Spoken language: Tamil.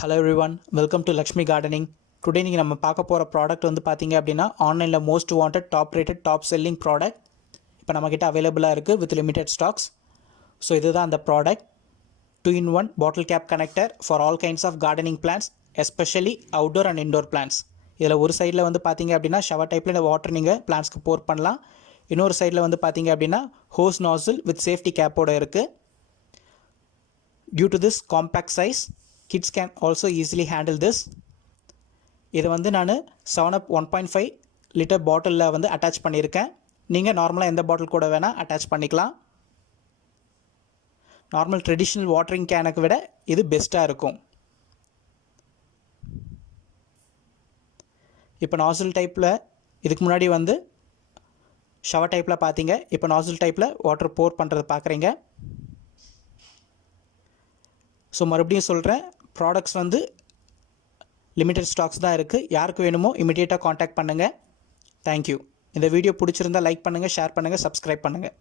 Hello everyone, welcome to LAKSHMI GARDENING. Today we will talk about a product வந்து பாத்தீங்க அப்படினா ஆன்லைன்ல most wanted, top rated, top selling product. இப்போ நம்மகிட்ட அவேலபிளா இருக்கு with limited stocks. So இதுதான் அந்த product 2-in-1 bottle cap connector for all kinds of gardening plants, especially outdoor and indoor plants. இதுல ஒரு சைடுல வந்து பாத்தீங்க அப்படினா shower typeல இந்த வாட்டர் நீங்க பிளான்ட்ஸ்க்கு pour பண்ணலாம். இன்னொரு சைடுல வந்து பாத்தீங்க அப்படினா hose nozzle with safety cap ஓட இருக்கு. Due to this compact size, kids can also easily handle this. இது வந்து நான் 7up 1.5 லிட்டர் பாட்டிலில் வந்து அட்டாச் பண்ணியிருக்கேன். நீங்கள் நார்மலாக எந்த பாட்டில் கூட வேணால் அட்டாச் பண்ணிக்கலாம். நார்மல் ட்ரெடிஷ்னல் வாட்டரிங் கேனுக்கு விட இது பெஸ்ட்டாக இருக்கும். இப்போ நாசில் டைப்பில் இதுக்கு முன்னாடி வந்து ஷவர் டைப்பில் பார்த்தீங்க. இப்போ நாசில் டைப்பில் வாட்டர் போர் பண்ணுறது பார்க்குறீங்க. ஸோ மறுபடியும் சொல்கிறேன், ப்ராடக்ட்ஸ் வந்து லிமிட்டட் ஸ்டாக்ஸ் தான் இருக்குது. யாருக்கு வேணுமோ இமிடியேட்டாக காண்டாக்ட் பண்ணுங்கள். தேங்க்யூ. இந்த வீடியோ பிடிச்சிருந்தால் லைக் பண்ணுங்கள், ஷேர் பண்ணுங்கள், சப்ஸ்கிரைப் பண்ணுங்கள்.